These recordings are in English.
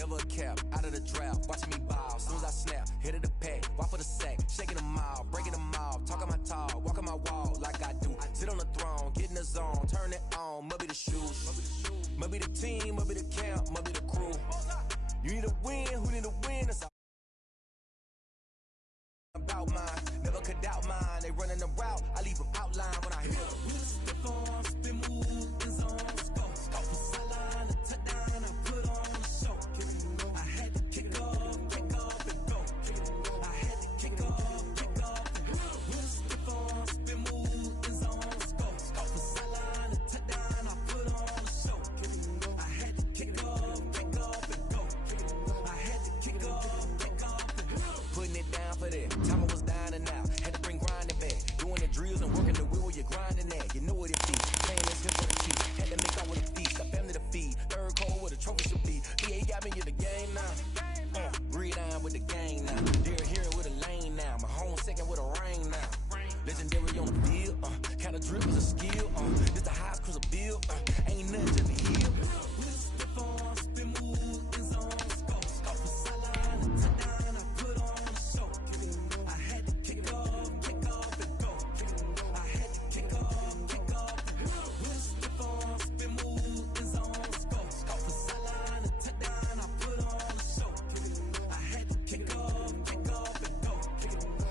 never a cap, out of the drought, watching me ball. Soon as I snap, hit of the pack, walk for the sack, shaking them all, breaking them all, talking my talk, walking my wall like I do. Sit on the throne, get in the zone, turn it on, must be the shoes, must be the team, must be the camp, must be the crew. You need a win, who need a win? That's all about mine, never could doubt mine. They running the route, I leave them outline when I hit them. Step on, spin move, in zone, scope for sideline, a touchdown, I put on the show. I had to kick off and go. I had to kick off and go. Step on, spin move, in zone, scope for sideline, a touchdown, I put on the show. I had to kick off and go. I had to kick off and go. Putting it down for that. Time I was dying and out. Had to bring grinding back. Doing the drills and working the wheel where you're grinding at. You know what it be. Playing this hip for the cheap. Had to make out with a feast. I family to feed. Third cold where the trophy should be. EA got me in the game now. Breathe on with the gang now. They're here with a lane now. My home second with a rain now. Legendary on the field. Kind of drip is a skill. This the highest cruiser bill. Ain't nothing just a hill. Step on, spin move, in zone, scope for sideline, a touchdown, I put on the show. I had to kick off and go. I had to kick off and go. Step on, spin move, in zone, scope for sideline, a touchdown, I put on the show. I had to kick off and go.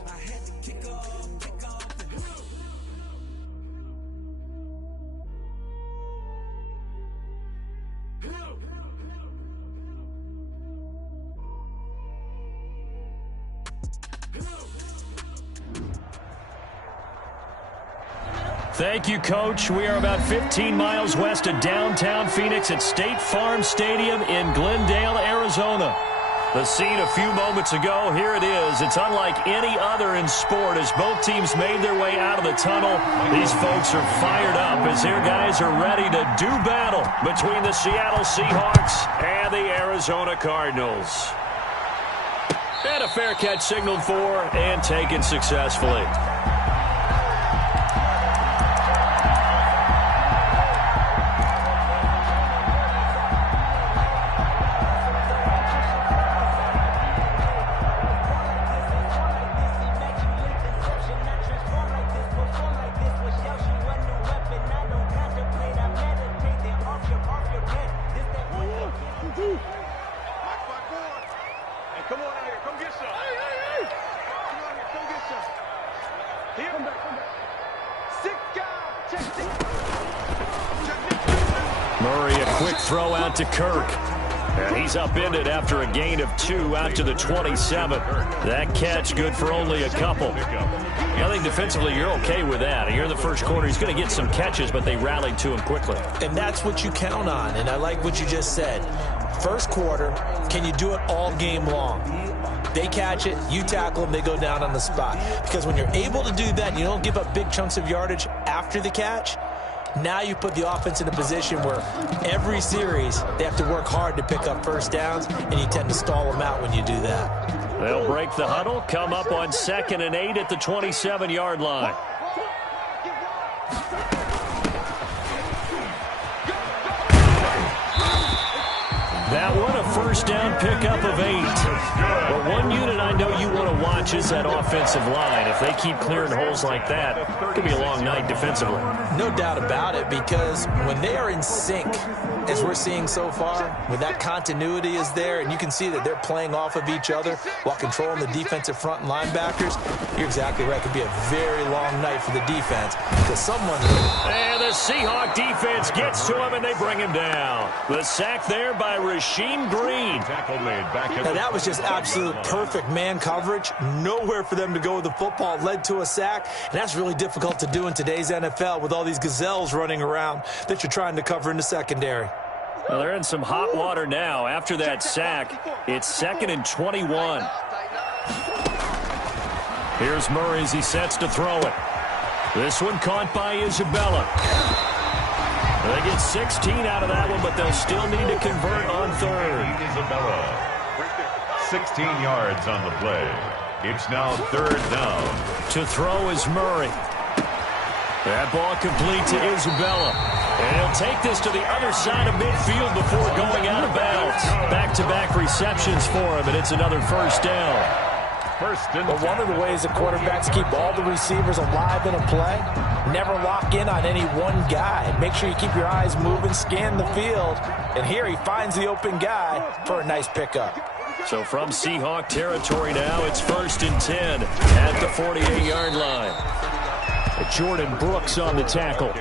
I had to kick off and go. Thank you, Coach. We are about 15 miles west of downtown Phoenix at State Farm Stadium in Glendale, Arizona. The scene a few moments ago, here it is. It's unlike any other in sport as both teams made their way out of the tunnel. These folks are fired up as their guys are ready to do battle between the Seattle Seahawks and the Arizona Cardinals. And a fair catch signaled for and taken successfully. Murray, a quick throw out to Kirk. And he's upended after a gain of 2 out to the 27. That catch good for only a couple. I think defensively you're okay with that. Here in the first quarter, he's going to get some catches, but they rallied to him quickly. And that's what you count on, and I like what you just said. First quarter, can you do it all game long? They catch it, you tackle them, they go down on the spot. Because when you're able to do that, you don't give up big chunks of yardage after the catch, now you put the offense in a position where every series they have to work hard to pick up first downs, and you tend to stall them out when you do that. They'll break the huddle, come up on 2nd and 8 at the 27-yard line. That one a first down pickup of 8. But one unit I know you want to watch is that offensive line. If they keep clearing holes like that, it could be a long night defensively. No doubt about it, because when they are in sync, as we're seeing so far, when that continuity is there, and you can see that they're playing off of each other while controlling the defensive front and linebackers, you're exactly right. It could be a very long night for the defense because someone... And the Seahawk defense gets to him, and they bring him down. The sack there by Rasheem Green. Now, that was just absolute perfect man coverage. Nowhere for them to go with the football. Led to a sack, and that's really difficult to do in today's NFL with all these gazelles running around that you're trying to cover in the secondary. Well, they're in some hot water now. After that sack, it's 2nd and 21. Here's Murray as he sets to throw it. This one caught by Isabella. They get 16 out of that one, but they'll still need to convert on 3rd. Isabella, 16 yards on the play. It's now 3rd down. To throw is Murray. That ball complete to Isabella. And he'll take this to the other side of midfield before going out of bounds. Back-to-back receptions for him, and it's another first down. But one of the ways the quarterbacks keep all the receivers alive in a play, never lock in on any one guy. Make sure you keep your eyes moving, scan the field, and here he finds the open guy for a nice pickup. So from Seahawk territory now, it's 1st and 10 at the 48-yard line. Jordan Brooks on the tackle.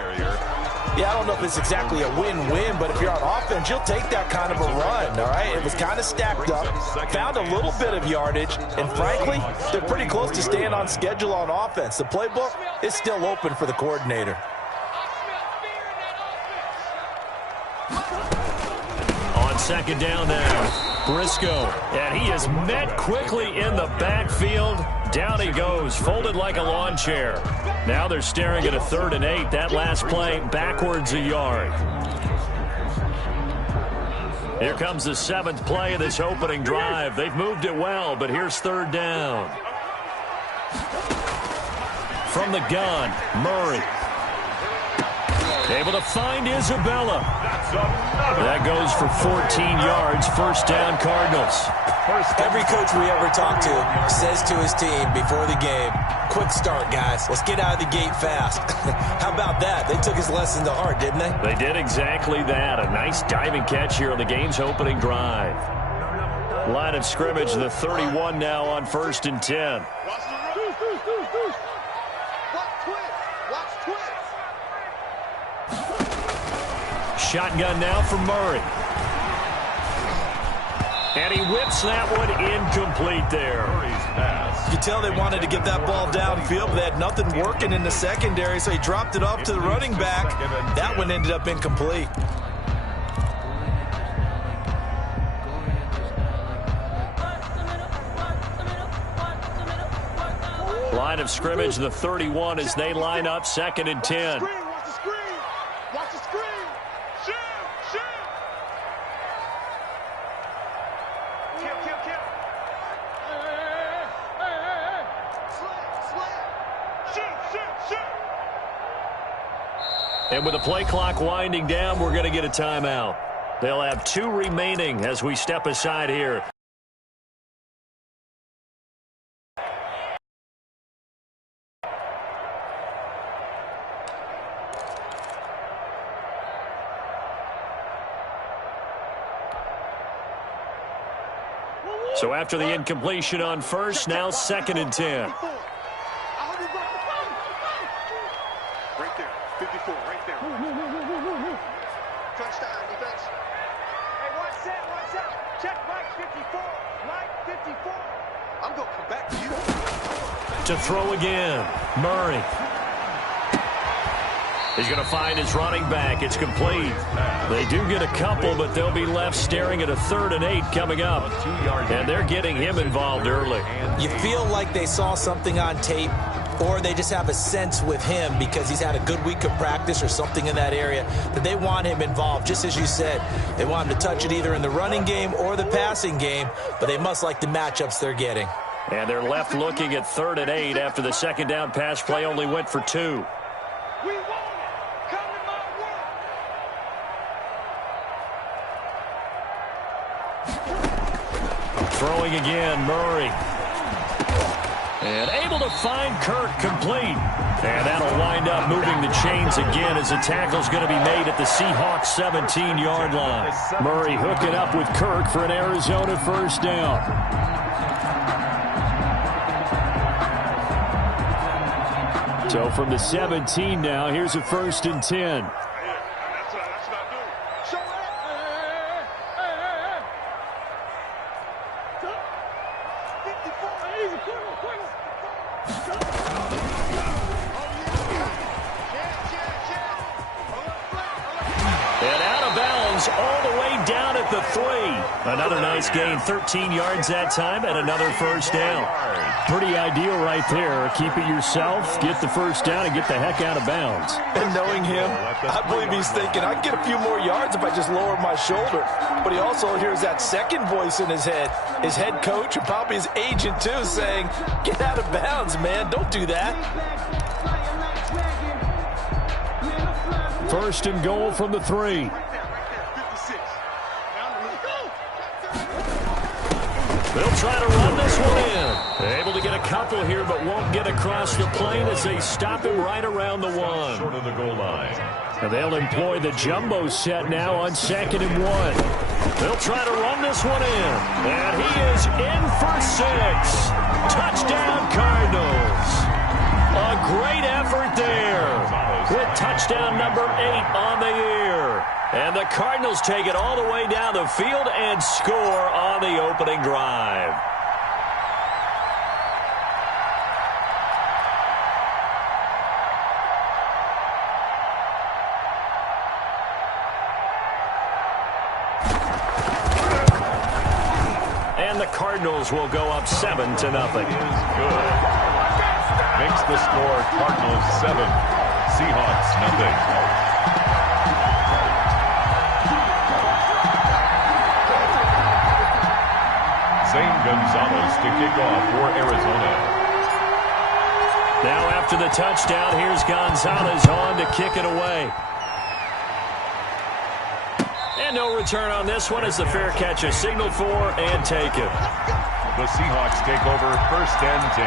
Yeah, I don't know if it's exactly a win-win, but if you're on offense, you'll take that kind of a run, all right? It was kind of stacked up, found a little bit of yardage, and frankly, they're pretty close to staying on schedule on offense. The playbook is still open for the coordinator. On 2nd down now, Briscoe, and he is met quickly in the backfield. Down he goes, folded like a lawn chair. Now they're staring at a 3rd and 8. That last play, backwards a yard. Here comes the 7th play of this opening drive. They've moved it well, but here's 3rd down. From the gun, Murray. Able to find Isabella. That goes for 14 yards. 1st down, Cardinals. Every coach we ever talk to says to his team before the game, quick start, guys. Let's get out of the gate fast. How about that? They took his lesson to heart, didn't they? They did exactly that. A nice diving catch here on the game's opening drive. Line of scrimmage, the 31 now on 1st and 10. Shotgun now for Murray. And he whips that one incomplete there. You can tell they wanted to get that ball downfield, but they had nothing working in the secondary, so he dropped it off to the running back. That one ended up incomplete. Line of scrimmage, the 31 as they line up 2nd and 10. Watch the screen. Shoot. Kill. Hey. Slant. Shoot. And with the play clock winding down, we're going to get a timeout. They'll have 2 remaining as we step aside here. So after the incompletion on 1st, now 2nd and 10. Right there, 54, right there. Touchdown, defense. Hey, watch out. Check Mike 54. Mike 54. I'm going to come back to you. To throw again, Murray. He's going to find his running back. It's complete. They do get a couple, but they'll be left staring at a 3rd and 8 coming up. And they're getting him involved early. You feel like they saw something on tape, or they just have a sense with him because he's had a good week of practice or something in that area that they want him involved. Just as you said, they want him to touch it either in the running game or the passing game, but they must like the matchups they're getting. And they're left looking at 3rd and 8 after the 2nd down pass play only went for 2. Throwing again, Murray. And able to find Kirk complete. And that'll wind up moving the chains again as the tackle's going to be made at the Seahawks 17-yard line. Murray hooking up with Kirk for an Arizona 1st down. So from the 17 now, here's a 1st and 10. All the way down at the 3. Another nice gain, 13 yards that time, and another 1st down. Pretty ideal right there. Keep it yourself, get the 1st down, and get the heck out of bounds. And knowing him, I believe he's thinking, I can get a few more yards if I just lower my shoulder. But he also hears that second voice in his head coach, and probably his agent too, saying, get out of bounds, man. Don't do that. First and goal from the 3. They'll try to run this one in. Able to get a couple here, but won't get across the plane as they stop him right around the 1. Short of the goal line. And they'll employ the jumbo set now on 2nd and 1. They'll try to run this one in. And he is in for 6. Touchdown, Cardinals. A great effort there with touchdown number 8 on the year. And the Cardinals take it all the way down the field and score on the opening drive. And the Cardinals will go up 7-0. Good. Makes the score Cardinals 7, Seahawks nothing. Zane Gonzalez to kick off for Arizona. Now after the touchdown, here's Gonzalez on to kick it away. And no return on this one as the fair catch is signaled for and taken. The Seahawks take over 1st and 10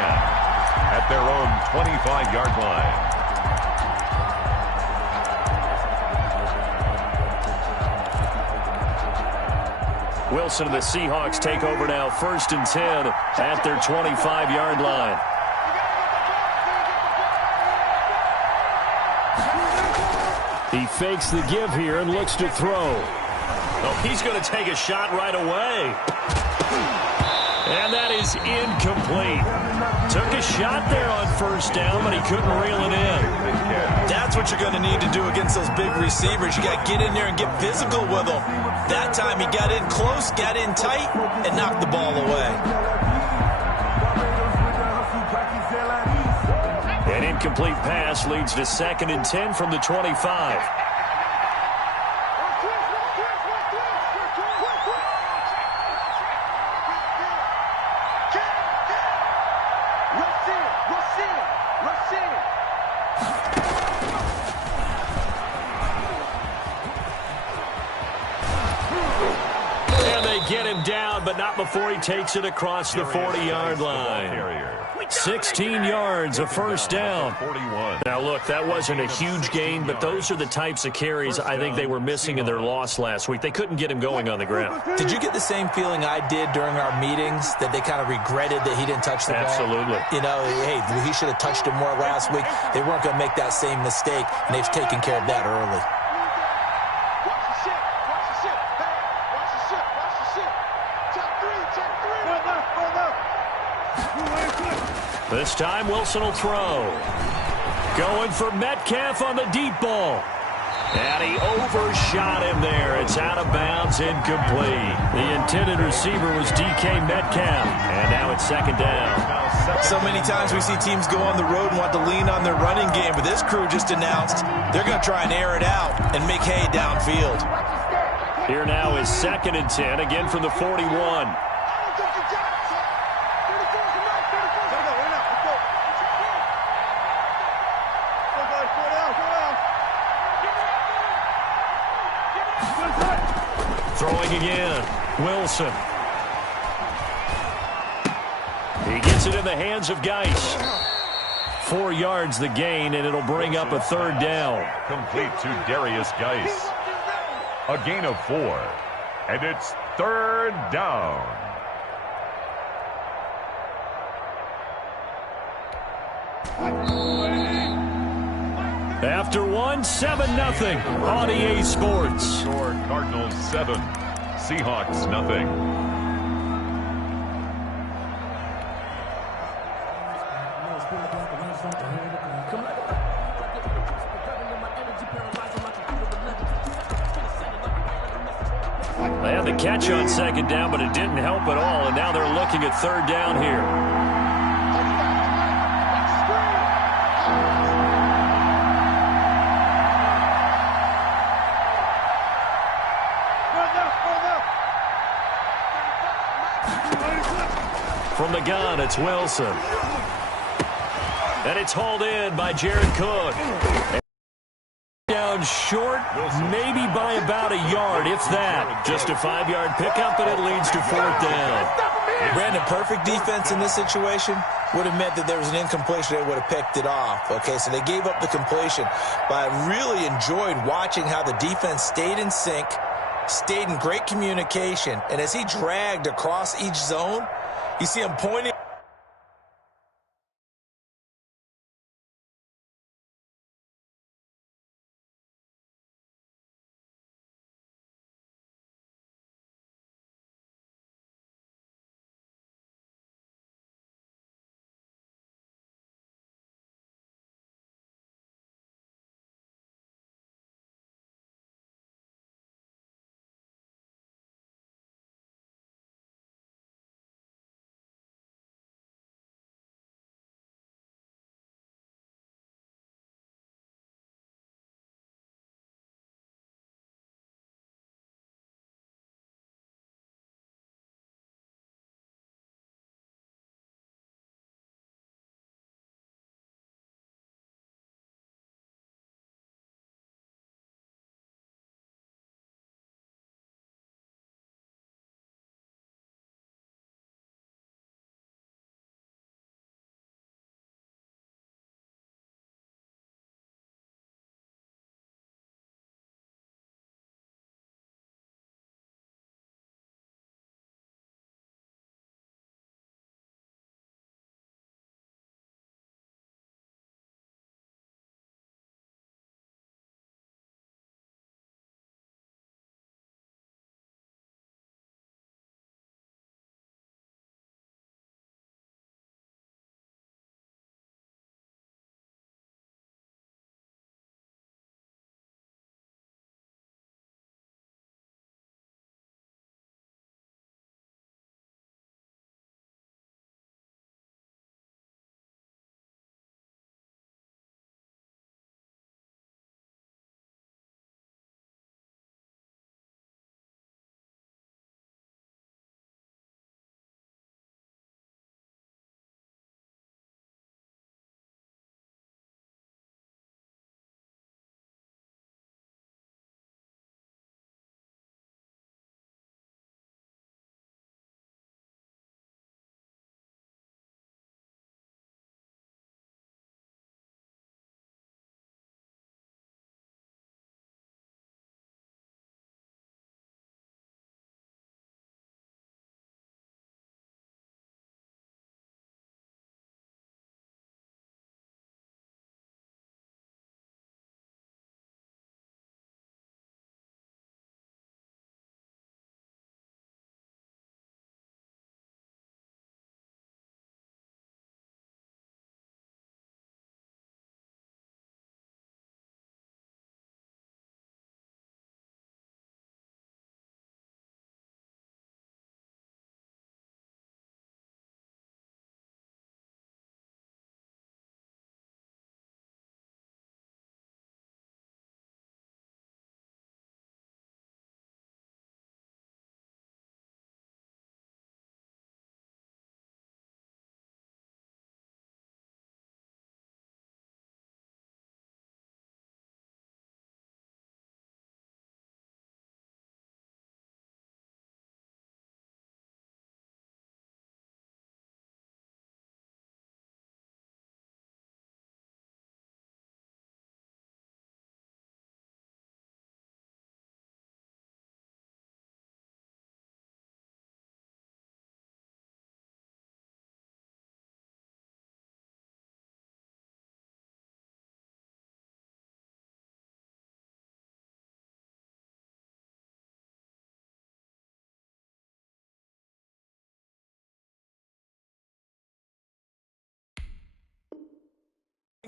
at their own 25-yard line. Wilson and the Seahawks take over now 1st and 10 at their 25-yard line. He fakes the give here and looks to throw. Oh, he's going to take a shot right away. And that is incomplete. Took a shot there on 1st down, but he couldn't reel it in. That's what you're going to need to do against those big receivers. You got to get in there and get physical with them. That time he got in close, got in tight, and knocked the ball away. An incomplete pass leads to 2nd and 10 from the 25. Get him down, but not before he takes it across the 40-yard line. 16 yards, a 1st down. Now, look, that wasn't a huge gain, but those are the types of carries I think they were missing in their loss last week. They couldn't get him going on the ground. Did you get the same feeling I did during our meetings, that they kind of regretted that he didn't touch the ball? Absolutely. You know, hey, he should have touched it more last week. They weren't going to make that same mistake, and they've taken care of that early. This time, Wilson will throw. Going for Metcalf on the deep ball. And he overshot him there. It's out of bounds, incomplete. The intended receiver was DK Metcalf. And now it's 2nd down. So many times we see teams go on the road and want to lean on their running game, but this crew just announced they're going to try and air it out and make hay downfield. Here now is 2nd and 10, again from the 41. Throwing again, Wilson. He gets it in the hands of Geis. 4 yards the gain, and it'll bring up a 3rd down. Complete to Darius Geis. A gain of 4, and it's 3rd down. After 7-0 on EA Sports. Score Cardinals 7, Seahawks nothing. They had the catch on 2nd down, but it didn't help at all, and now they're looking at 3rd down here. From the gun, it's Wilson. And it's hauled in by Jared Cook. And down short. short, maybe by about a yard, if that. Just a 5-yard pickup, and it leads to 4th down. Brandon, perfect defense in this situation would have meant that there was an incompletion. They would have picked it off. Okay, so they gave up the completion. But I really enjoyed watching how the defense stayed in sync, stayed in great communication, and as he dragged across each zone, you see him pointing.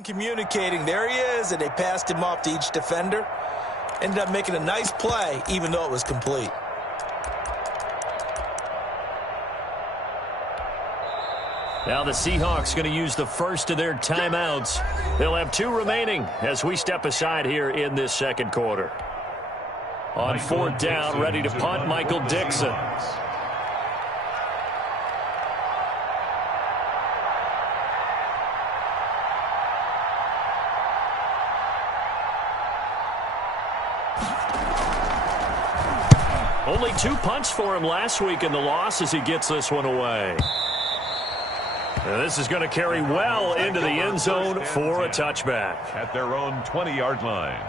Communicating, there he is, and they passed him off to each defender. Ended up making a nice play, even though it was complete. Now the Seahawks going to use the first of their timeouts. They'll have 2 remaining as we step aside here in this second quarter. On 4th down, ready to punt, Michael Dixon. Only 2 punts for him last week in the loss as he gets this one away. And this is going to carry well into the end zone for a touchback. At their own 20-yard line.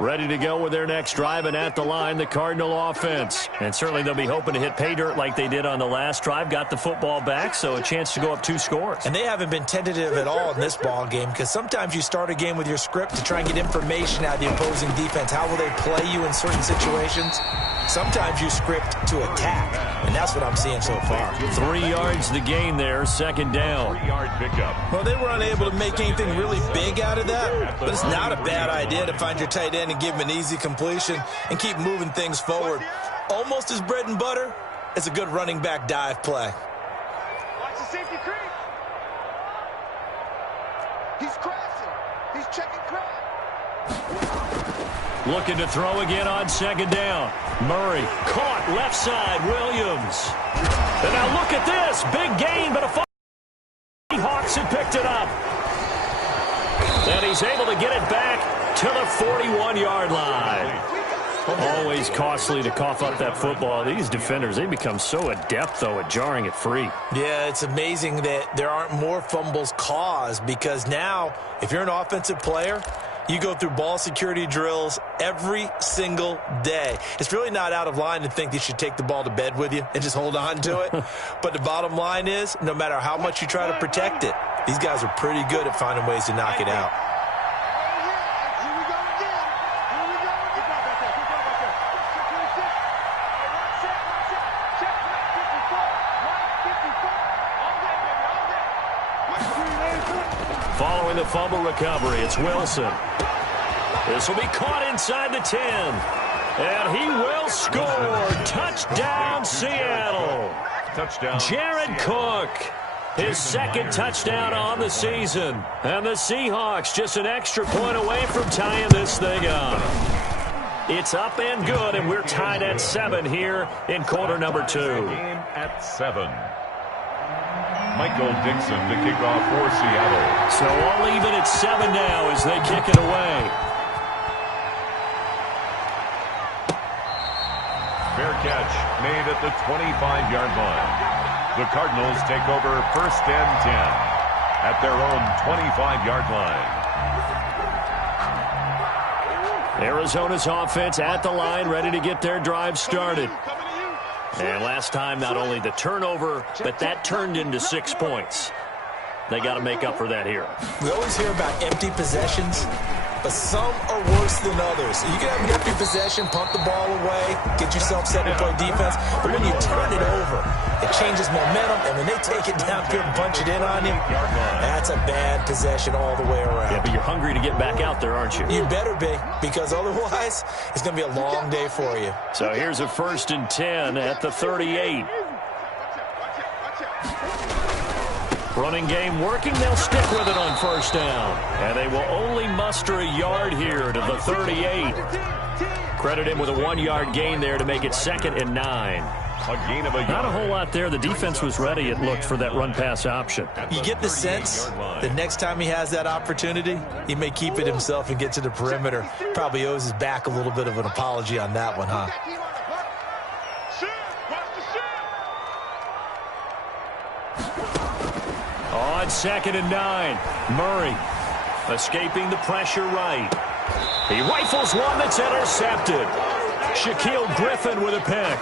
Ready to go with their next drive, and at the line, the Cardinal offense. And certainly they'll be hoping to hit pay dirt like they did on the last drive. Got the football back, so a chance to go up 2 scores. And they haven't been tentative at all in this ball game, because sometimes you start a game with your script to try and get information out of the opposing defense. How will they play you in certain situations? Sometimes you script to attack, and that's what I'm seeing so far. 3 yards the gain there, second down. 3-yard pickup. Well, they were unable to make anything really big out of that, but it's not a bad idea to find your tight end and give him an easy completion and keep moving things forward. Almost as bread and butter as a good running back dive play. Watch the safety creep. He's crashing. He's checking crack. Looking to throw again on second down. Murray caught left side. Williams. And now look at this. Big gain, but a Hawks had picked it up. And he's able to get it back to the 41-yard line. Always costly to cough up that football. These defenders, they become so adept, though, at jarring it free. Yeah, it's amazing that there aren't more fumbles caused, because now, if you're an offensive player, you go through ball security drills every single day. It's really not out of line to think you should take the ball to bed with you and just hold on to it. But the bottom line is, no matter how much you try to protect it, these guys are pretty good at finding ways to knock it out. Following the fumble recovery, it's Wilson. This will be caught inside the 10. And he will score. Touchdown, Seattle. Touchdown. Jared Cook, his second touchdown on the season. And the Seahawks just an extra point away from tying this thing up. It's up and good, and we're tied at 7 here in quarter number 2. Game at 7. Michael Dixon to kick off for Seattle. So all even at 7 now as they kick it away. Fair catch made at the 25-yard line. The Cardinals take over 1st and 10 at their own 25-yard line. Arizona's offense at the line, ready to get their drive started. And last time, not only the turnover, but that turned into 6 points. They got to make up for that here. We always hear about empty possessions, but some are worse than others. You can have an empty possession, pump the ball away, get yourself set to play defense, but when you turn it over, it changes momentum, and when they take it downfield and punch it in on you, that's a bad possession all the way around. Yeah, but you're hungry to get back out there, aren't you? You better be, because otherwise, it's going to be a long day for you. So here's a 1st and 10 at the 38. Running game working. They'll stick with it on 1st down. And they will only muster a yard here to the 38. Credit him with a 1-yard gain there to make it 2nd and 9. A gain of a yard. Not a whole lot there. The defense was ready, it looked, for that run-pass option. You get the sense that next time he has that opportunity, he may keep it himself and get to the perimeter. Probably owes his back a little bit of an apology on that one, huh? On 2nd and 9, Murray escaping the pressure right. He rifles one that's intercepted. Shaquille Griffin with a pick.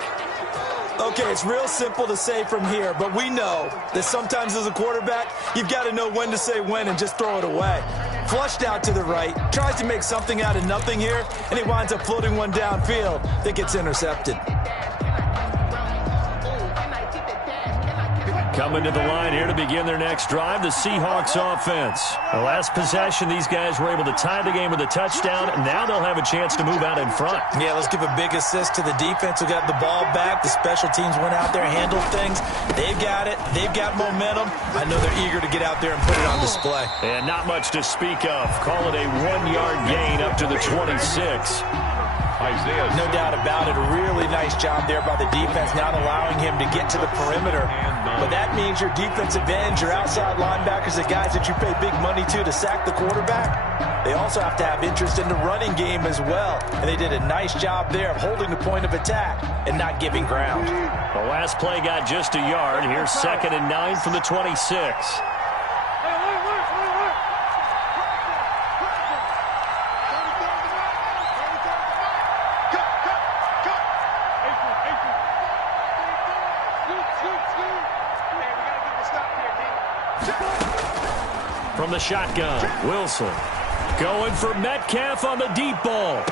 Okay, it's real simple to say from here, but we know that sometimes as a quarterback, you've got to know when to say when and just throw it away. Flushed out to the right, tries to make something out of nothing here, and he winds up floating one downfield that gets intercepted. Coming to the line here to begin their next drive, the Seahawks offense. The last possession, these guys were able to tie the game with a touchdown, and now they'll have a chance to move out in front. Yeah, let's give a big assist to the defense who got the ball back. The special teams went out there, handled things. They've got it. They've got momentum. I know they're eager to get out there and put it on display. And not much to speak of. Call it a 1-yard gain up to the 26. Isaiah. No doubt about it. A really nice job there by the defense, not allowing him to get to the perimeter. But that means your defensive ends, your outside linebackers, the guys that you pay big money to sack the quarterback, they also have to have interest in the running game as well. And they did a nice job there of holding the point of attack and not giving ground. The last play got just a yard. Here's 2nd and 9 from the 26. From the shotgun, Wilson going for Metcalf on the deep ball.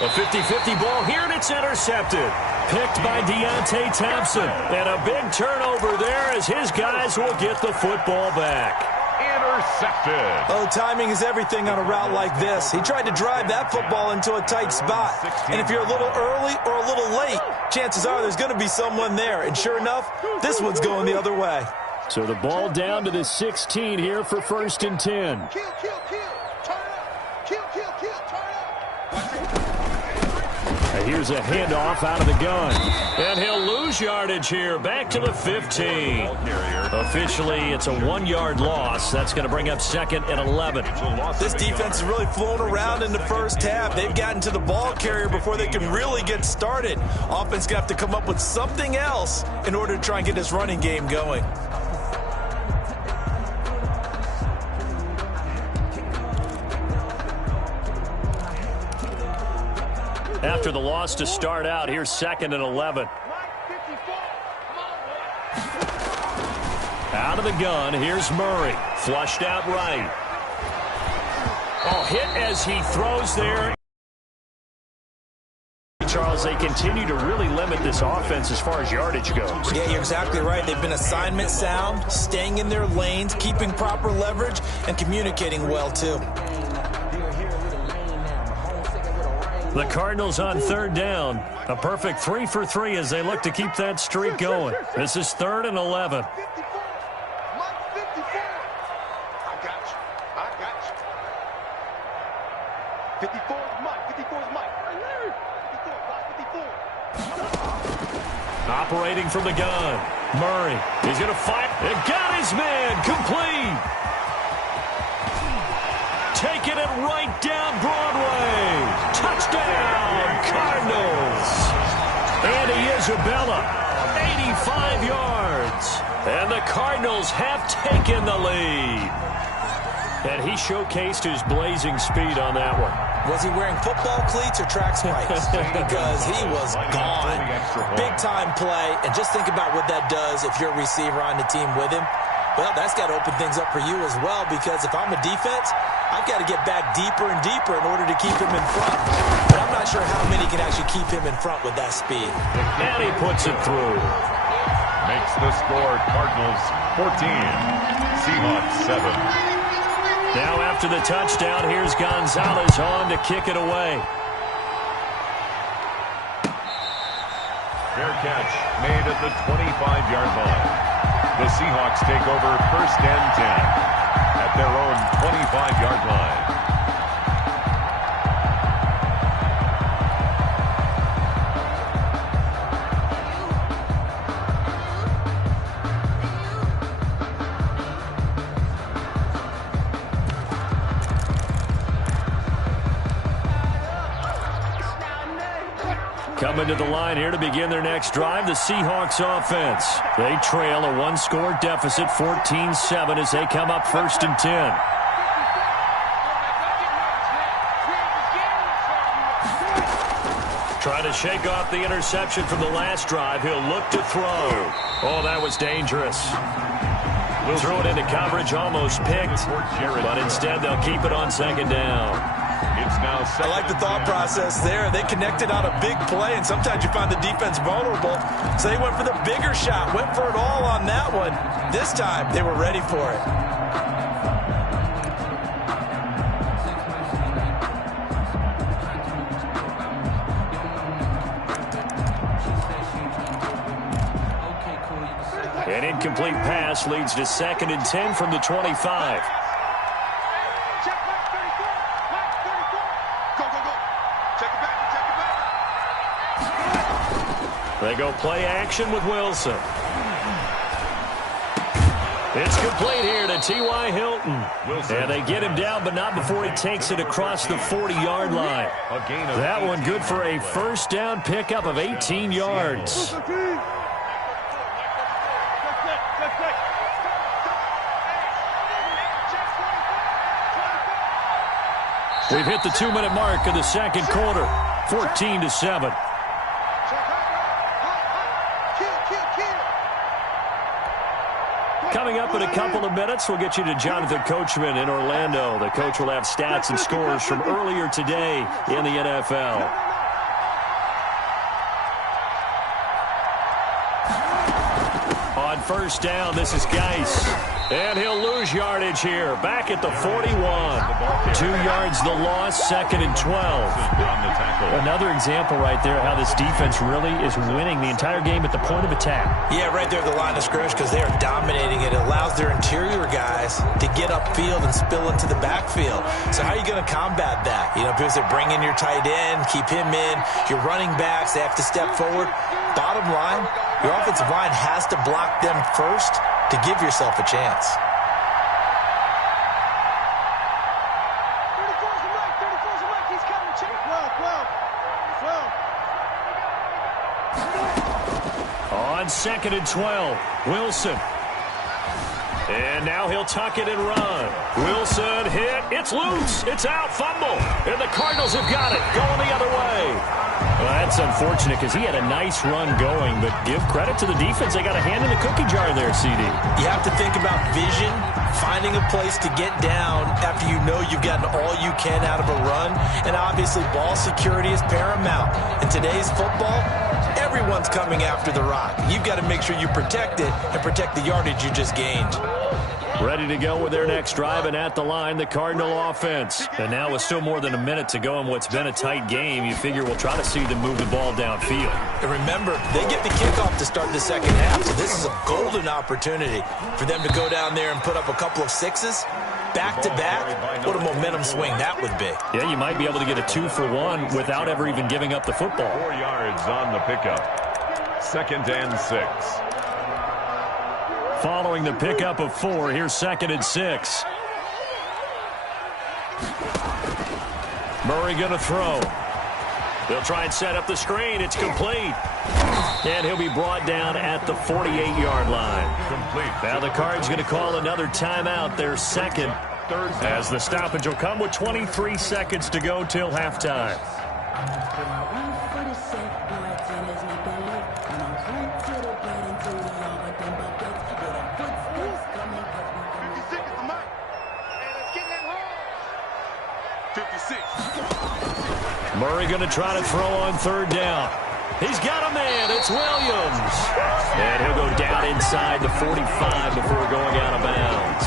A 50-50 ball here, and it's intercepted. Picked by Deontay Thompson. And a big turnover there as his guys will get the football back. Intercepted. Oh, timing is everything on a route like this. He tried to drive that football into a tight spot. And if you're a little early or a little late, chances are there's going to be someone there. And sure enough, this one's going the other way. So the ball down to the 16 here for 1st and 10. Kill, kill, kill. Turn up. Kill, kill, kill. Turn up. And here's a handoff out of the gun. And he'll lose yardage here. Back to the 15. Officially, it's a 1-yard loss. That's going to bring up 2nd and 11. This defense is really flown around in the first half. They've gotten to the ball carrier before they can really get started. Offense going to have to come up with something else in order to try and get this running game going. After the loss to start out, here's 2nd and 11. Out of the gun, here's Murray. Flushed out right. Oh, hit as he throws there. Charles, they continue to really limit this offense as far as yardage goes. Yeah, you're exactly right. They've been assignment sound, staying in their lanes, keeping proper leverage, and communicating well, too. The Cardinals on 3rd down. A perfect 3 for 3 as they look to keep that streak going. This is 3rd and 11. 54. I got you. I got you. 54 is Mike. 54 is Mike. 54. Operating from the gun. Murray. He's going to fight. It got his man. Complete. Taking it right down Broadway. Touchdown, Cardinals. Andy Isabella, 85 yards. And the Cardinals have taken the lead. And he showcased his blazing speed on that one. Was he wearing football cleats or track spikes? Because he was gone. Big-time play. And just think about what that does if you're a receiver on the team with him. Well, that's got to open things up for you as well, because if I'm a defense, I've got to get back deeper and deeper in order to keep him in front. But I'm not sure how many can actually keep him in front with that speed. And he puts it through. Makes the score Cardinals 14, Seahawks 7. Now after the touchdown, here's Gonzalez on to kick it away. Fair catch made at the 25-yard line. The Seahawks take over 1st and 10 at their own 25-yard line. Coming to the line here to begin their next drive, the Seahawks offense. They trail a 1-score deficit, 14-7, as they come up 1st and 10. Trying to shake off the interception from the last drive. He'll look to throw. Oh, that was dangerous. We'll throw it into coverage, almost picked, but instead they'll keep it on 2nd down. I like the thought process there. They connected on a big play, and sometimes you find the defense vulnerable. So they went for the bigger shot, went for it all on that one. This time, they were ready for it. An incomplete pass leads to 2nd and 10 from the 25. Check Mike 34. Mike 34. Go, go, go. Check They go play action with Wilson. It's complete here to T.Y. Hilton. And they get him down, but not before he takes it across the 40-yard line. That one good for a first down pickup of 18 yards. We've hit the 2-minute mark of the second quarter, 14-7. Coming up in a couple of minutes, we'll get you to Jonathan Coachman in Orlando. The coach will have stats and scores from earlier today in the NFL. On first down, this is Geis. And he'll lose yardage here. Back at the 41. 2 yards the loss, 2nd and 12. Another example right there how this defense really is winning the entire game at the point of attack. Yeah, right there at the line of scrimmage because they are dominating it. It allows their interior guys to get upfield and spill into the backfield. So how are you going to combat that? You know, because they bring in your tight end, keep him in. Your running backs, they have to step forward. Bottom line, your offensive line has to block them first to give yourself a chance. 34's the right, 34's the right. He's coming. Check. 12. On 2nd and 12, Wilson. And now he'll tuck it and run. Wilson hit. It's loose. It's out. Fumble. And the Cardinals have got it. Going the other way. Well, that's unfortunate because he had a nice run going, but give credit to the defense. They got a hand in the cookie jar there, CD. You have to think about vision, finding a place to get down after you know you've gotten all you can out of a run, and obviously ball security is paramount. In today's football, everyone's coming after the rock. You've got to make sure you protect it and protect the yardage you just gained. Ready to go with their next drive, and at the line, the Cardinal offense. And now with still more than a minute to go in what's been a tight game, you figure we'll try to see them move the ball downfield. And remember, they get the kickoff to start the second half, so this is a golden opportunity for them to go down there and put up a couple of sixes. Back-to-back, what a momentum swing that would be. Yeah, you might be able to get a 2-for-1 without ever even giving up the football. 4 yards on the pickup. 2nd and 6. Following the pickup of 4, here's 2nd and 6. Murray going to throw. They'll try and set up the screen. It's complete. And he'll be brought down at the 48-yard line. Complete. Now the Cards going to call another timeout, their second, as the stoppage will come with 23 seconds to go till halftime. Murray going to try to throw on 3rd down. He's got a man. It's Williams. And he'll go down inside the 45 before going out of bounds.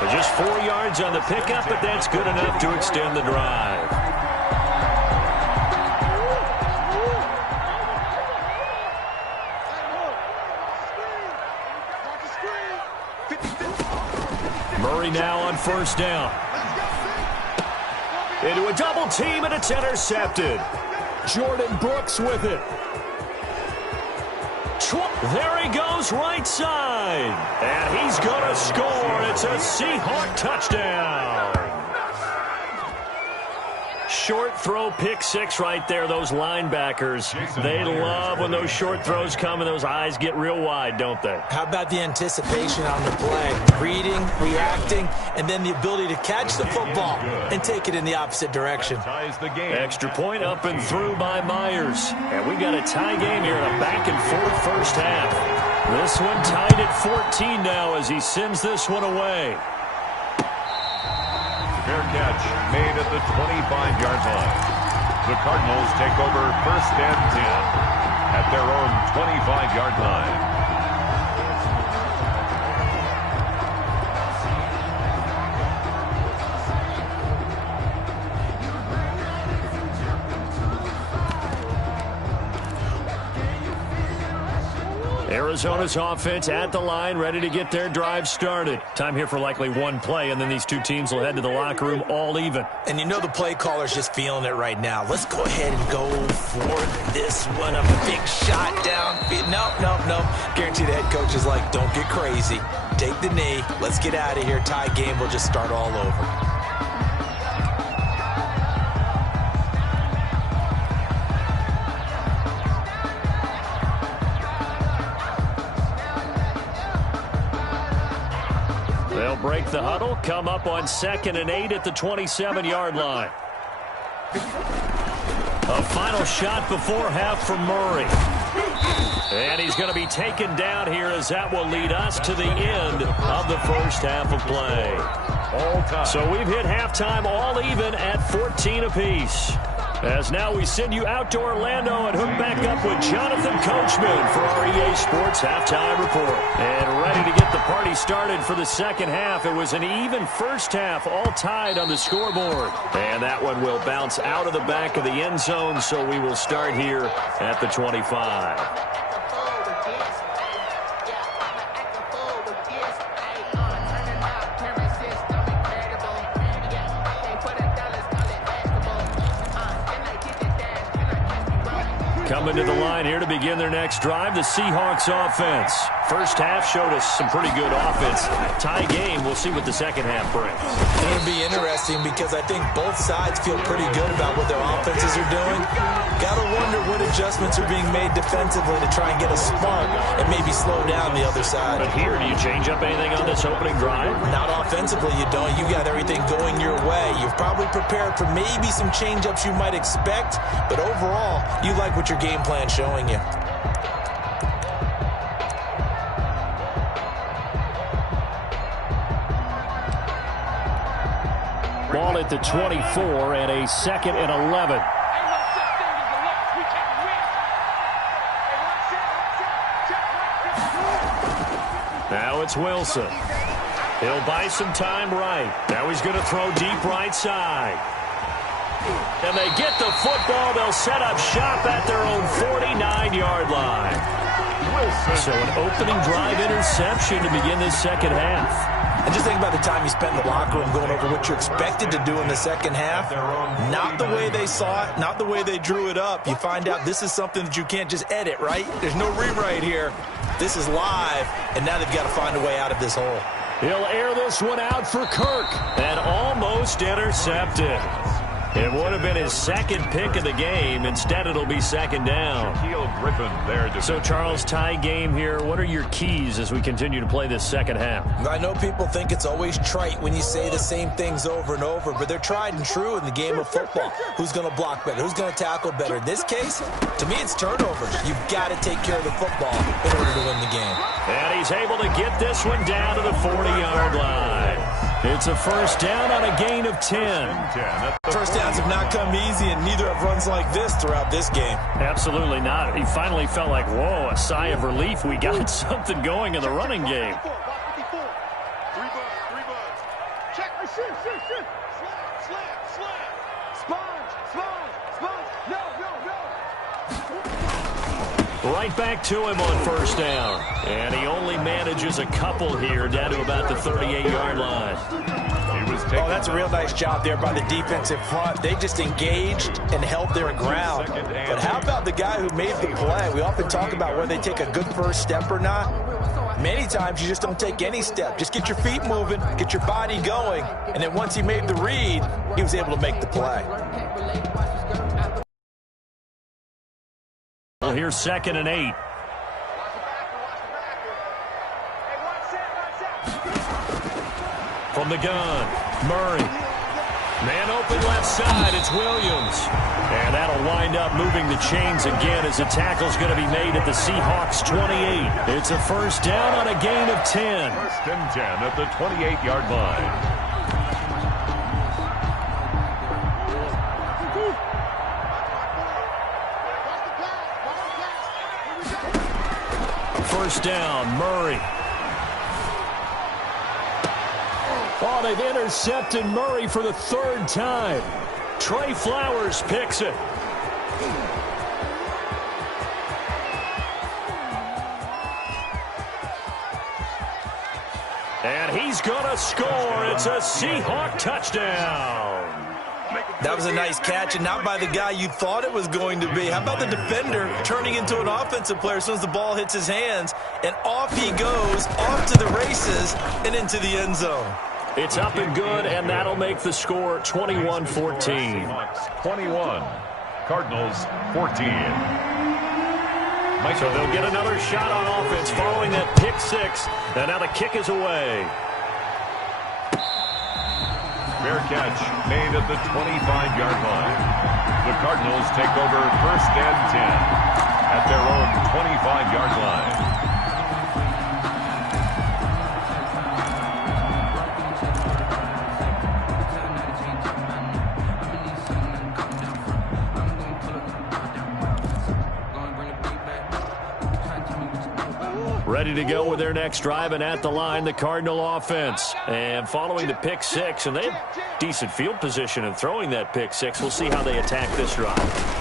But just 4 yards on the pickup, but that's good enough to extend the drive. Murray now on 1st down. Into a double team, and it's intercepted. Jordan Brooks with it. There he goes, right side. And he's going to score. It's a Seahawk touchdown. Short throw, pick 6 right there. Those linebackers, they love when those short throws come and those eyes get real wide, don't they? How about the anticipation on the play? Reading, reacting, and then the ability to catch the football and take it in the opposite direction. Extra point up and through by Myers. And we got a tie game here in a back-and-forth first half. This one tied at 14 now as he sends this one away. Fair catch made at the 25-yard line. The Cardinals take over 1st and 10 at their own 25-yard line. Arizona's offense at the line, ready to get their drive started. Time here for likely one play, and then these two teams will head to the locker room all even. And you know the play caller's just feeling it right now. Let's go ahead and go for this one. A big shot down. No. Guarantee the head coach is like, don't get crazy. Take the knee. Let's get out of here. Tie game. We'll just start all over. They'll break the huddle, come up on 2nd and 8 at the 27-yard line. A final shot before half from Murray. And he's going to be taken down here as that will lead us to the end of the first half of play. All time. So we've hit halftime all even at 14 apiece. As now we send you out to Orlando and hook back up with Jonathan Coachman for our EA Sports Halftime Report. And ready to get the party started for the second half. It was an even first half, all tied on the scoreboard. And that one will bounce out of the back of the end zone, so we will start here at the 25. Coming to the line here to begin their next drive, the Seahawks offense. First half showed us some pretty good offense. Tie game, we'll see what the second half brings. It'll be interesting because I think both sides feel pretty good about what their offenses are doing. Got to wonder what adjustments are being made defensively to try and get a spark and maybe slow down the other side. But here, do you change up anything on this opening drive? Not offensively, you don't. You got everything going your way. You've probably prepared for maybe some change-ups you might expect, but overall, you like what your game plan showing you. Ball at the 24 and a 2nd and 11. Now it's Wilson. He'll buy some time right. Now he's going to throw deep right side. And they get the football. They'll set up shop at their own 49-yard line. So an opening drive interception to begin this second half. And just think about the time you spent in the locker room going over what you're expected to do in the second half. Not the way they saw it, not the way they drew it up. You find out this is something that you can't just edit, right? There's no rewrite here. This is live, and now they've got to find a way out of this hole. He'll air this one out for Kirk and almost intercepted. It would have been his second pick of the game. Instead, it'll be second down. So, Charles, tie game here. What are your keys as we continue to play this second half? I know people think it's always trite when you say the same things over and over, but they're tried and true in the game of football. Who's going to block better? Who's going to tackle better? In this case, to me, it's turnovers. You've got to take care of the football in order to win the game. And he's able to get this one down to the 40-yard line. It's a first down on a gain of 10. First downs have not come easy, and neither have runs like this throughout this game. Absolutely not. He finally felt like, whoa, a sigh of relief. We got something going in the running game. 3 bucks. Check. Shoot. Slam. Sponge. No. Right back to him on first down. And he only manages a couple here down to about the 38-yard line. Oh, that's a real nice job there by the defensive front. They just engaged and held their ground. But how about the guy who made the play? We often talk about whether they take a good first step or not. Many times you just don't take any step. Just get your feet moving, get your body going, and then once he made the read, he was able to make the play. Well, here's 2nd and 8. From the gun, Murray. Man open left side, it's Williams. And that'll wind up moving the chains again as the tackle's going to be made at the Seahawks 28. It's a first down on a gain of 10. First and 10 at the 28-yard line. First down, Murray. Oh, they've intercepted Murray for the 3rd time. Trey Flowers picks it. And he's going to score. It's a Seahawk touchdown. That was a nice catch, and not by the guy you thought it was going to be. How about the defender turning into an offensive player as soon as the ball hits his hands, and off he goes, off to the races, and into the end zone. It's up and good, and that'll make the score 21-14. 21, Cardinals 14. So they'll get another shot on offense following that pick six, and now the kick is away. Fair catch made at the 25-yard line. The Cardinals take over 1st and 10 at their own 25-yard line. Ready to go with their next drive, and at the line, the Cardinal offense. And following the pick six, and they have decent field position in throwing that pick six. We'll see how they attack this drive.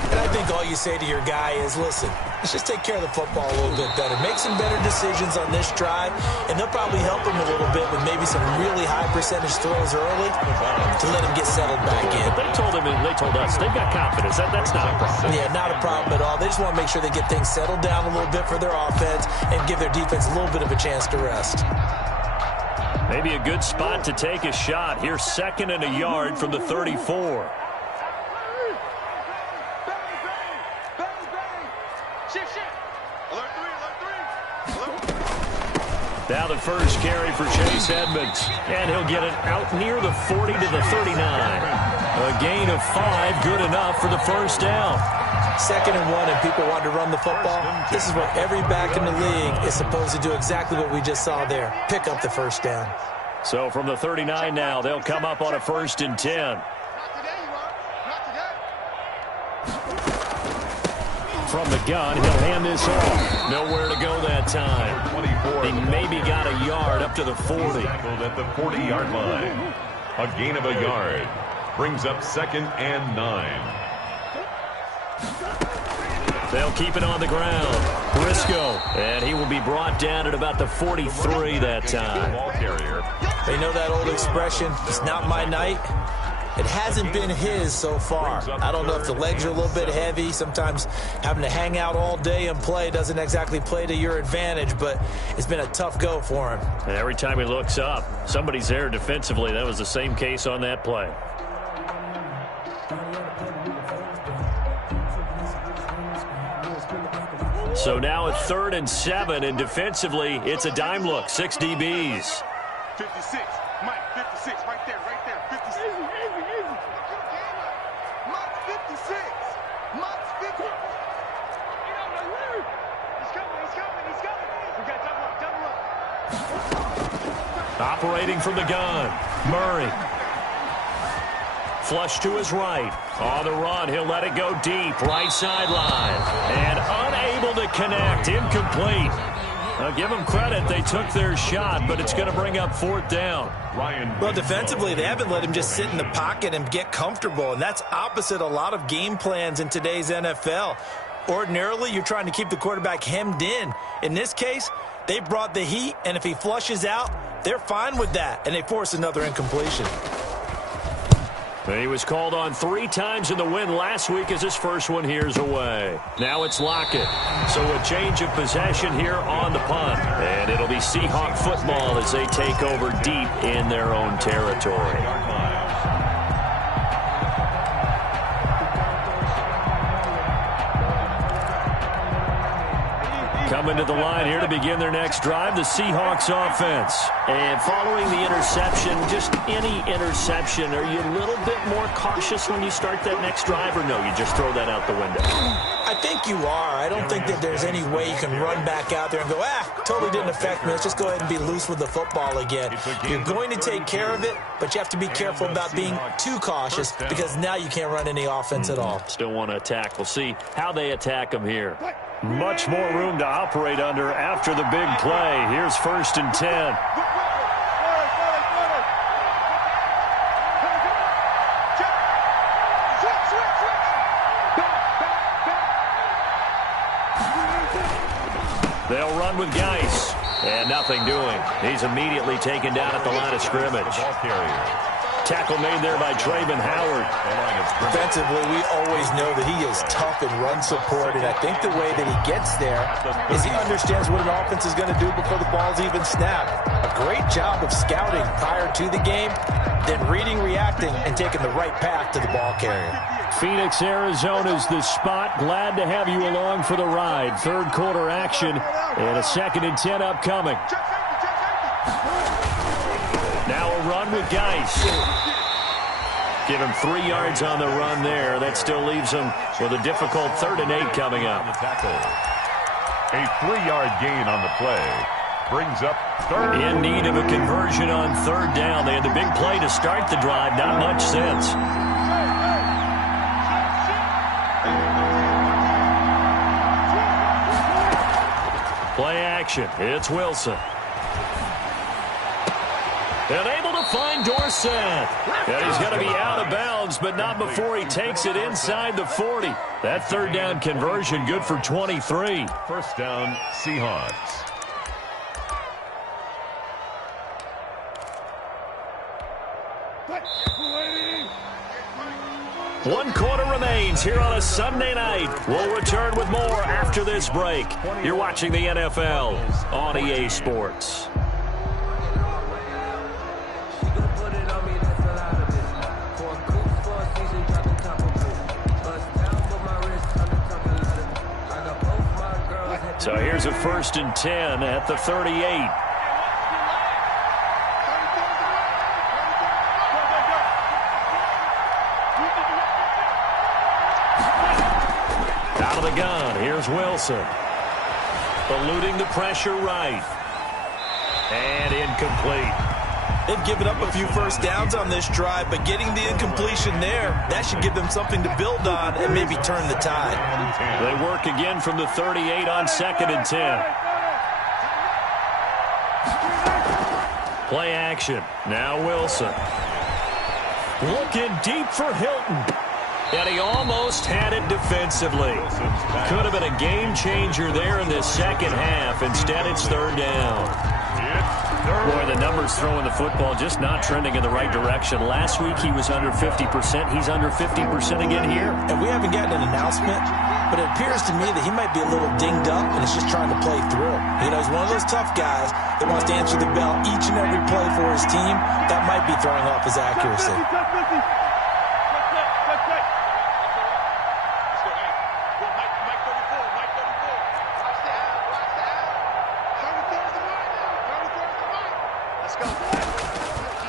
And I think all you say to your guy is, listen, let's just take care of the football a little bit better. Make some better decisions on this drive, and they'll probably help him a little bit with maybe some really high percentage throws early to let him get settled back in. But they told him, and they told us, they've got confidence. That's not a problem. Yeah, not a problem at all. They just want to make sure they get things settled down a little bit for their offense and give their defense a little bit of a chance to rest. Maybe a good spot to take a shot. Here's 2nd and a yard from the 34. Now the first carry for Chase Edmonds. And he'll get it out near the 40 to the 39. A gain of 5, good enough for the first down. 2nd and 1, and people want to run the football. This is what every back in the league is supposed to do, exactly what we just saw there. Pick up the first down. So from the 39 now, they'll come up on a 1st and 10. From the gun, he'll hand this off. Nowhere to go that time. 24. He maybe got a yard up to the 40. Tackled at the 40-yard line. A gain of a yard. Brings up 2nd and 9. They'll keep it on the ground. Briscoe, and he will be brought down at about the 43 that time. They know that old expression, it's not my night. It hasn't been his so far. I don't know if the legs are a little bit heavy. Sometimes having to hang out all day and play doesn't exactly play to your advantage, but it's been a tough go for him. And every time he looks up, somebody's there defensively. That was the same case on that play. So now it's 3rd and 7, and defensively, it's a dime look. 6 DBs. 56, Mike, 56, right there, 56. Mike's 56. Mike's 50. He's coming. We got double up. Operating from the gun, Murray. Flush to his right. On the run, he'll let it go deep. Right sideline. And unable to connect. Incomplete. Now, give them credit. They took their shot, but it's going to bring up 4th down. Well, defensively, they haven't let him just sit in the pocket and get comfortable, and that's opposite a lot of game plans in today's NFL. Ordinarily, you're trying to keep the quarterback hemmed in. In this case, they brought the heat, and if he flushes out, they're fine with that, and they force another incompletion. He was called on 3 times in the win last week as his first one here's away. Now it's Lockett. So a change of possession here on the punt. And it'll be Seahawk football as they take over deep in their own territory. Coming to the line here to begin their next drive, the Seahawks offense. And following the interception, just any interception, are you a little bit more cautious when you start that next drive, or no, you just throw that out the window? I think you are. I don't think that there's any way you can run back out there and go, totally didn't affect me. Let's just go ahead and be loose with the football again. You're going to take care of it, but you have to be careful about being too cautious because now you can't run any offense at all. Still want to attack. We'll see how they attack them here. Much more room to operate under after the big play. Here's 1st and 10. They'll run with Geis. And nothing doing. He's immediately taken down at the line of scrimmage. Tackle made there by Trayvon Howard. Defensively, we always know that he is tough in run support, and I think the way that he gets there is he understands what an offense is going to do before the ball's even snapped. A great job of scouting prior to the game, then reading, reacting, and taking the right path to the ball carrier. Phoenix, Arizona's the spot. Glad to have you along for the ride. Third quarter action and a 2nd and 10 upcoming. Now a run with Geis. Give him 3 yards on the run there. That still leaves him with a difficult 3rd and 8 coming up. A 3-yard gain on the play. Brings up 3rd. In need of a conversion on 3rd down. They had the big play to start the drive. Not much sense. Play action. It's Wilson. And able to find Dorsett. And he's going to be out of bounds, but not before he takes it inside the 40. That 3rd down conversion good for 23. First down, Seahawks. One quarter remains here on a Sunday night. We'll return with more after this break. You're watching the NFL on EA Sports. So here's a 1st and 10 at the 38. Out of the gun, here's Wilson. Eluding the pressure right. And incomplete. They've given up a few first downs on this drive, but getting the incompletion there, that should give them something to build on and maybe turn the tide. They work again from the 38 on 2nd and 10. Play action. Now Wilson. Looking deep for Hilton. And he almost had it defensively. Could have been a game changer there in this 2nd half. Instead, it's 3rd down. Boy, the numbers throwing the football just not trending in the right direction. Last week he was under 50%. He's under 50% again here. And we haven't gotten an announcement, but it appears to me that he might be a little dinged up and is just trying to play through. You know, he's one of those tough guys that wants to answer the bell each and every play for his team. That might be throwing off his accuracy.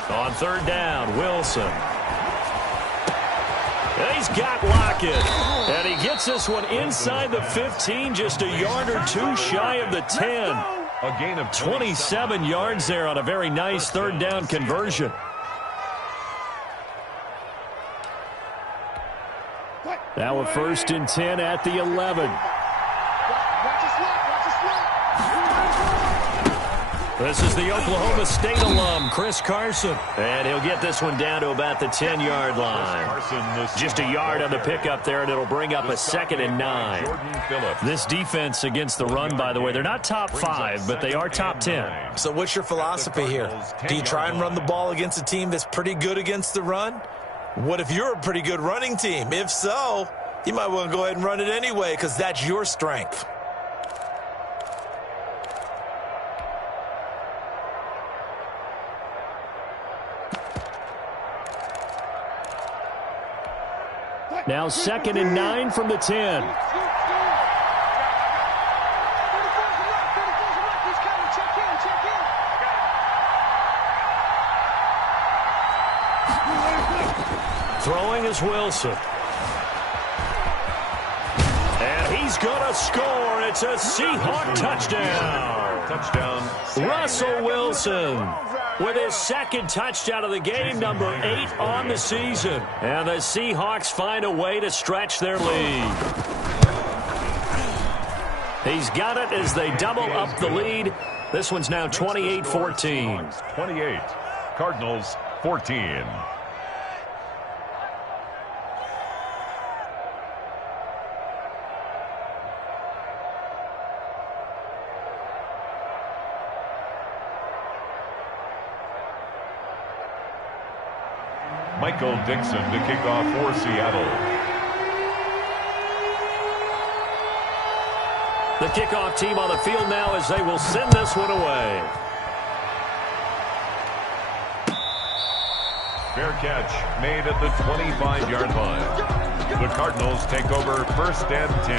On 3rd down, Wilson. And he's got Lockett. And he gets this one inside the 15, just a yard or 2 shy of the 10. A gain of 27 yards there on a very nice 3rd down conversion. Now a 1st and 10 at the 11. This is the Oklahoma State alum, Chris Carson. And he'll get this one down to about the 10-yard line. Just a yard on the pickup there, and it'll bring up a 2nd and 9. This defense against the run, by the way, they're not top 5, but they are top 10. So what's your philosophy here? Do you try and run the ball against a team that's pretty good against the run? What if you're a pretty good running team? If so, you might want to go ahead and run it anyway because that's your strength. Now 2nd and 9 from the 10. Throwing is Wilson. And he's going to score. It's a Seahawk touchdown. Touchdown. Russell Wilson with his 2nd touchdown of the game, number 8 on the season. And the Seahawks find a way to stretch their lead. He's got it as they double up the lead. This one's now 28-14. 28. Cardinals 14. Michael Dixon to kick off for Seattle. The kickoff team on the field now as they will send this one away. Fair catch made at the 25-yard line. The Cardinals take over 1st and 10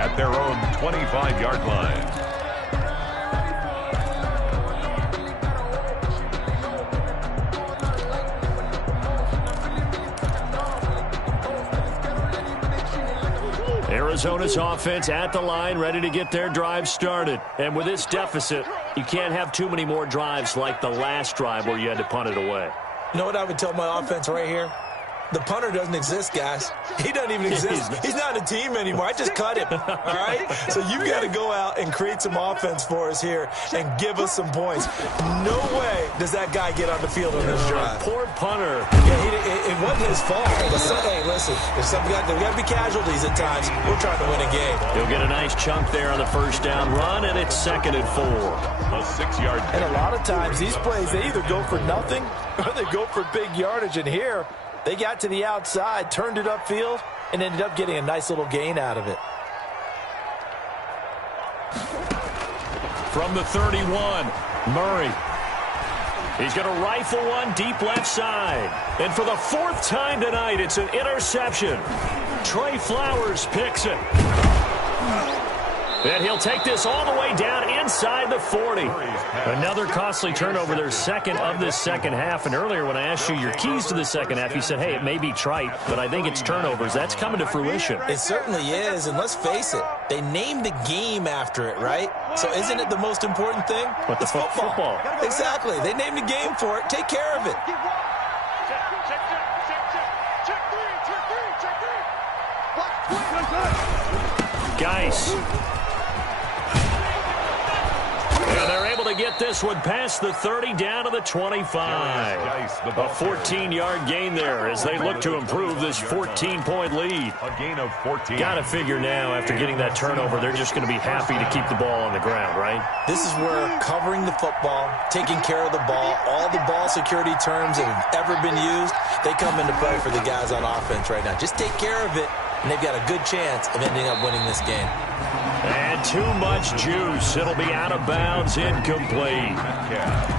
at their own 25-yard line. Arizona's offense at the line, ready to get their drive started. And with this deficit, you can't have too many more drives like the last drive where you had to punt it away. You know what I would tell my offense right here? The punter doesn't exist, guys. He doesn't even exist. He's not a team anymore. I just cut him, all right? So you've got to go out and create some offense for us here and give us some points. No way does that guy get on the field on this drive. Poor punter. Yeah, it wasn't his fault. Hey, listen, there's got to be casualties at times. We're trying to win a game. He'll get a nice chunk there on the first down run, and it's 2nd and 4. A 6-yard. And a lot of times these plays, they either go for nothing or they go for big yardage. And here, they got to the outside, turned it upfield, and ended up getting a nice little gain out of it. From the 31, Murray. He's going to rifle one deep left side. And for the 4th time tonight, it's an interception. Trey Flowers picks it. And he'll take this all the way down inside the 40. Another costly turnover, their 2nd of this second half. And earlier when I asked you your keys to the second half, you said, hey, it may be trite, but I think it's turnovers. That's coming to fruition. It certainly is, and let's face it, they named the game after it, right? So isn't it the most important thing? But the football. Exactly. They named the game for it. Take care of it. Guys. And they're able to get this one past the 30 down to the 25. A 14-yard gain there as they look to improve this 14-point lead. A gain of 14. Got to figure now after getting that turnover, they're just going to be happy to keep the ball on the ground, right? This is where covering the football, taking care of the ball, all the ball security terms that have ever been used, they come into play for the guys on offense right now. Just take care of it, and they've got a good chance of ending up winning this game. And too much juice. It'll be out of bounds, incomplete.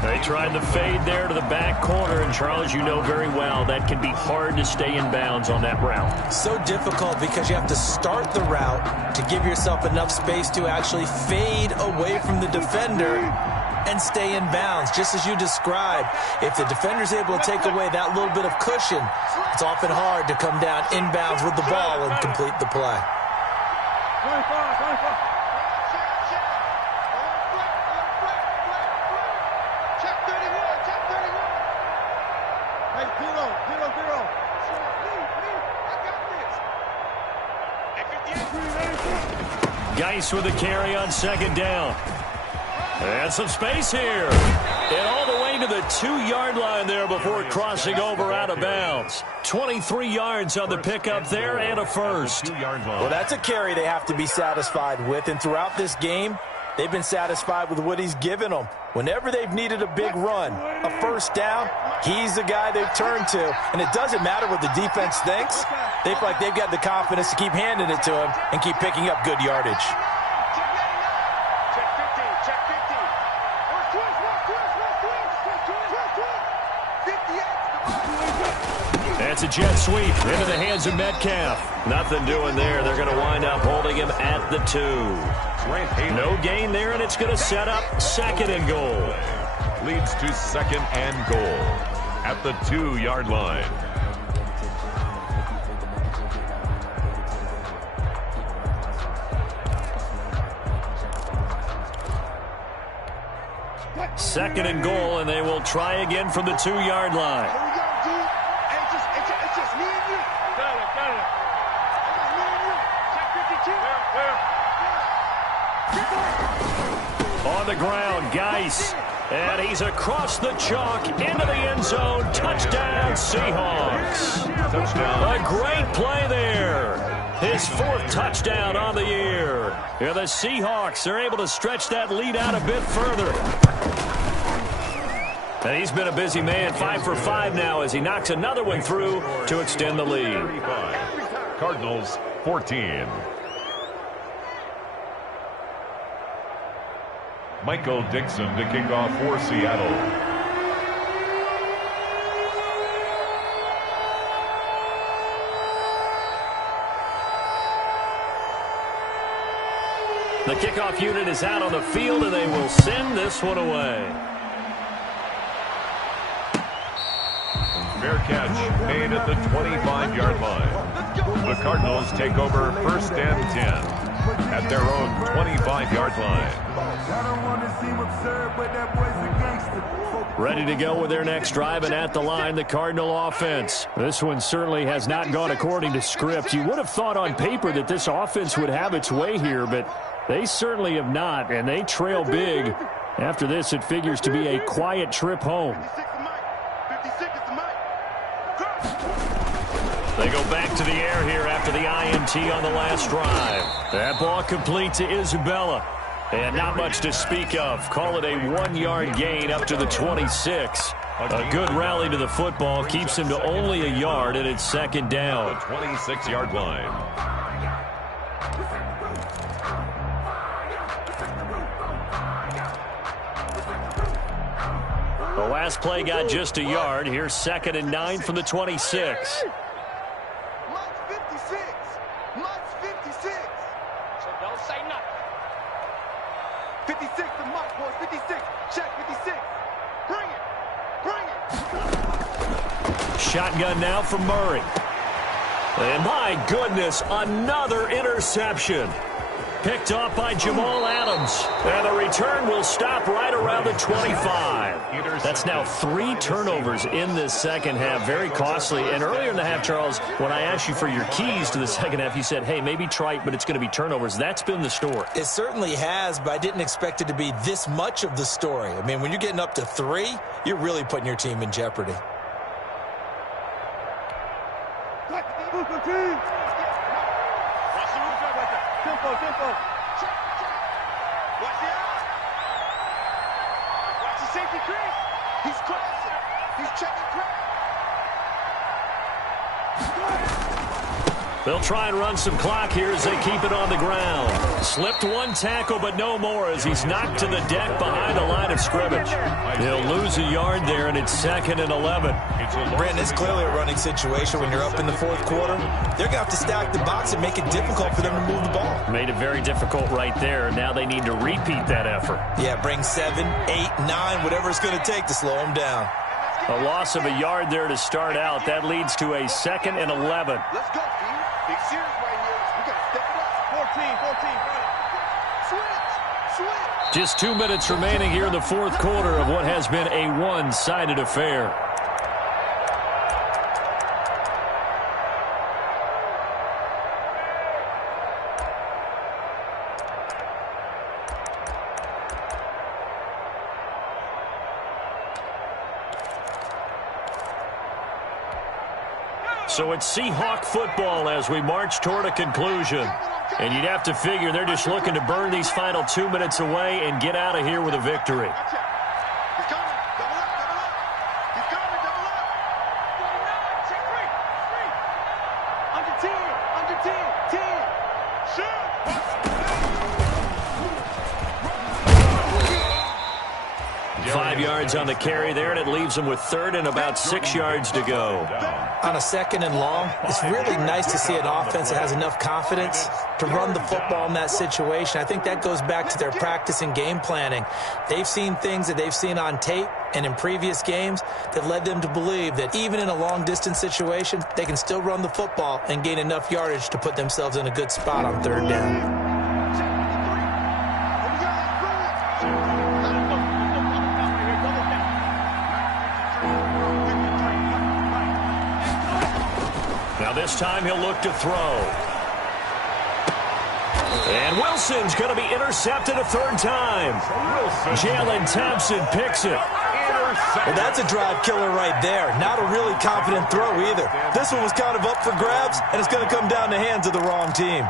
They tried the fade there to the back corner, and Charles, you know very well that can be hard to stay in bounds on that route. So difficult because you have to start the route to give yourself enough space to actually fade away from the defender and stay in bounds, just as you described. If the defender's able to take away that little bit of cushion, it's often hard to come down inbounds with the ball and complete the play. Geis with the carry on 2nd down. And some space here. And all the way to the 2-yard line there before crossing over out of bounds. 23 yards on the pickup there and a first. Well, that's a carry they have to be satisfied with. And throughout this game, they've been satisfied with what he's given them. Whenever they've needed a big run, a first down, he's the guy they've turned to. And it doesn't matter what the defense thinks. They feel like they've got the confidence to keep handing it to him and keep picking up good yardage. That's a jet sweep into the hands of Metcalf. Nothing doing there. They're going to wind up holding him at the 2. No gain there, and it's going to set up 2nd and goal. Leads to 2nd and goal at the 2-yard line. Second and goal, and they will try again from the 2-yard line. On the ground, Geis. And he's across the chalk into the end zone. Touchdown, Seahawks. Touchdown. A great play there. His 4th touchdown on the year. Yeah, the Seahawks are able to stretch that lead out a bit further. And he's been a busy man, 5 for 5 now as he knocks another one through to extend the lead. 35. Cardinals 14. Michael Dixon to kick off for Seattle. The kickoff unit is out on the field, and they will send this one away. Fair catch made at the 25-yard line. The Cardinals take over first and 10 at their own 25-yard line. Ready to go with their next drive, and at the line, the Cardinal offense. This one certainly has not gone according to script. You would have thought on paper that this offense would have its way here, but they certainly have not, and they trail big. After this, it figures to be a quiet trip home. They go back to the air here after the INT on the last drive. That ball complete to Isabella. And not much to speak of. Call it a 1-yard gain up to the 26. A good rally to the football keeps him to only a yard, and it's second down. The 26-yard line. The last play got just a yard. Here's 2nd and 9 from the 26. 56 to Mike, boys. 56. Check 56. Bring it. Shotgun now from Murray. And my goodness, another interception. Picked off by Jamal Adams. And the return will stop right around the 25. That's now 3 turnovers in this second half. Very costly. And earlier in the half, Charles, when I asked you for your keys to the second half, you said, hey, maybe try it, but it's going to be turnovers. That's been the story. It certainly has, but I didn't expect it to be this much of the story. I mean, when you're getting up to 3, you're really putting your team in jeopardy. Tempo. Check. Watch the eye. Watch the safety crease. He's crossing. He's checking crack. They'll try and run some clock here as they keep it on the ground. Slipped one tackle, but no more as he's knocked to the deck behind the line of scrimmage. He'll lose a yard there, and it's 2nd and 11. Brandon, it's clearly a running situation when you're up in the 4th quarter. They're going to have to stack the box and make it difficult for them to move the ball. Made it very difficult right there. Now they need to repeat that effort. Yeah, bring 7, 8, 9, whatever it's going to take to slow them down. A loss of a yard there to start out. That leads to a 2nd and 11. Let's go, team. Big series right here. We got to step it up. 14. Switch. Just 2 minutes remaining here in the 4th quarter of what has been a one-sided affair. So it's Seahawk football as we march toward a conclusion. And you'd have to figure they're just looking to burn these final 2 minutes away and get out of here with a victory. He's coming. Double up. He's coming. Double up. 49. Check 3. Under 10. 10. Shoot. 5 yards on the carry there, and it leaves them with 3rd and about 6 yards to go. On a 2nd and long, it's really nice to see an offense that has enough confidence to run the football in that situation. I think that goes back to their practice and game planning. They've seen things that they've seen on tape and in previous games that led them to believe that even in a long-distance situation, they can still run the football and gain enough yardage to put themselves in a good spot on 3rd down. This time he'll look to throw. And Wilson's going to be intercepted a 3rd time. Jalen Thompson picks it. Well, that's a drive killer right there. Not a really confident throw either. This one was kind of up for grabs, and it's going to come down the hands of the wrong team.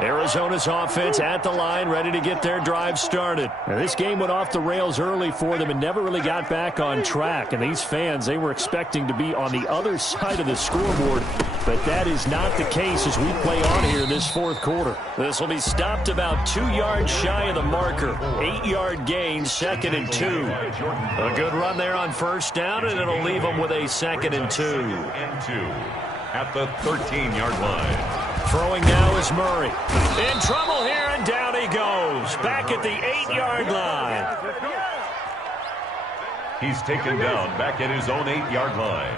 Arizona's offense at the line, ready to get their drive started. Now, this game went off the rails early for them and never really got back on track. And these fans, they were expecting to be on the other side of the scoreboard. But that is not the case as we play on here this fourth quarter. This will be stopped about 2 yards shy of the marker. 8-yard gain, 2nd and 2. A good run there on first down, and it'll leave them with a 2nd and 2. At the 13-yard line. Throwing now is Murray. In trouble here, and down he goes. Back at the 8-yard line. He's taken down back at his own 8-yard line.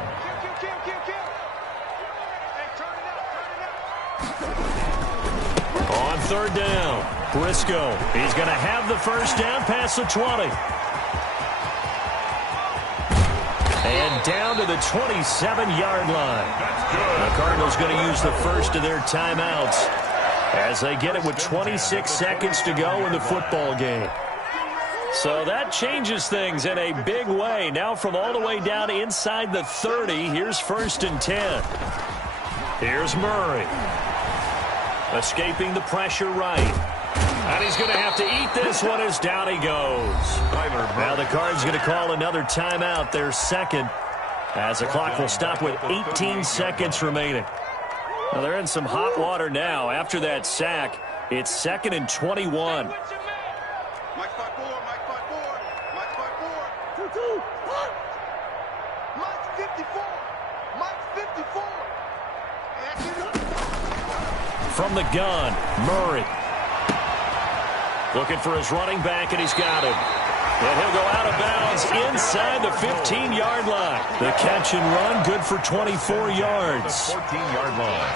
On third down, Briscoe. He's going to have the first down past the 20. And down to the 27-yard line. The Cardinals going to use the first of their timeouts as they get it with 26 seconds to go in the football game. So that changes things in a big way. Now from all the way down inside the 30, here's 1st and 10. Here's Murray. Escaping the pressure right. And he's going to have to eat this one as down he goes. Now the Cards going to call another timeout, their second, as the clock will stop with 18 seconds remaining. Now they're in some hot water now. After that sack, it's 2nd and 21. Mike 5-4, Mike 5-4, Mike 5-4. 2-2. Mike 54. Mike 54. From the gun, Murray. Looking for his running back, and he's got him. And he'll go out of bounds inside the 15-yard line. The catch and run, good for 24 yards. The 14-yard line.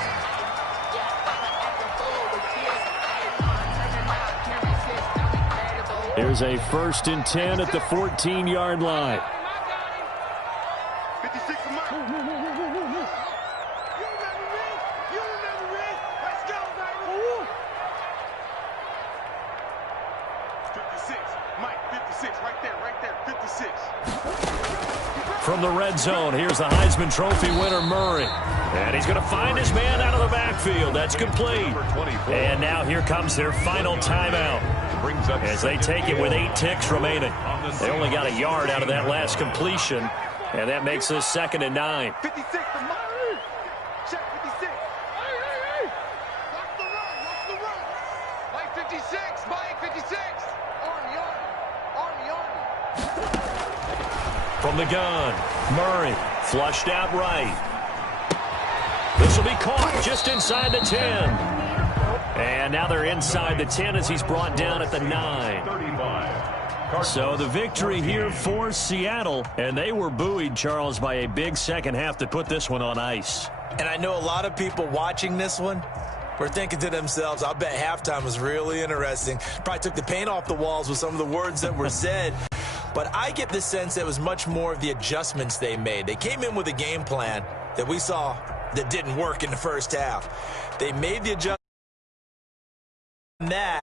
Here's a 1st and 10 at the 14-yard line. 56 for Mike. You remember me? Let's go, baby. 56. Mike, 56. Right there. 56. From the red zone, here's the Heisman Trophy winner, Murray. And he's going to find his man out of the backfield. That's complete. And now here comes their final timeout as they take it with 8 ticks remaining. They only got a yard out of that last completion, and that makes this 2nd and 9. 56 for Mike. Check 56. Watch the run. Mike 56. Mike 56. Army. From the gun, Murray flushed out right. This will be caught just inside the 10. And now they're inside the 10 as he's brought down at the 9. So the victory here for Seattle, and they were buoyed, Charles, by a big second half to put this one on ice. And I know a lot of people watching this one were thinking to themselves, I bet halftime was really interesting. Probably took the paint off the walls with some of the words that were said. But I get the sense that it was much more of the adjustments they made. They came in with a game plan that we saw that didn't work in the first half. They made the adjustment that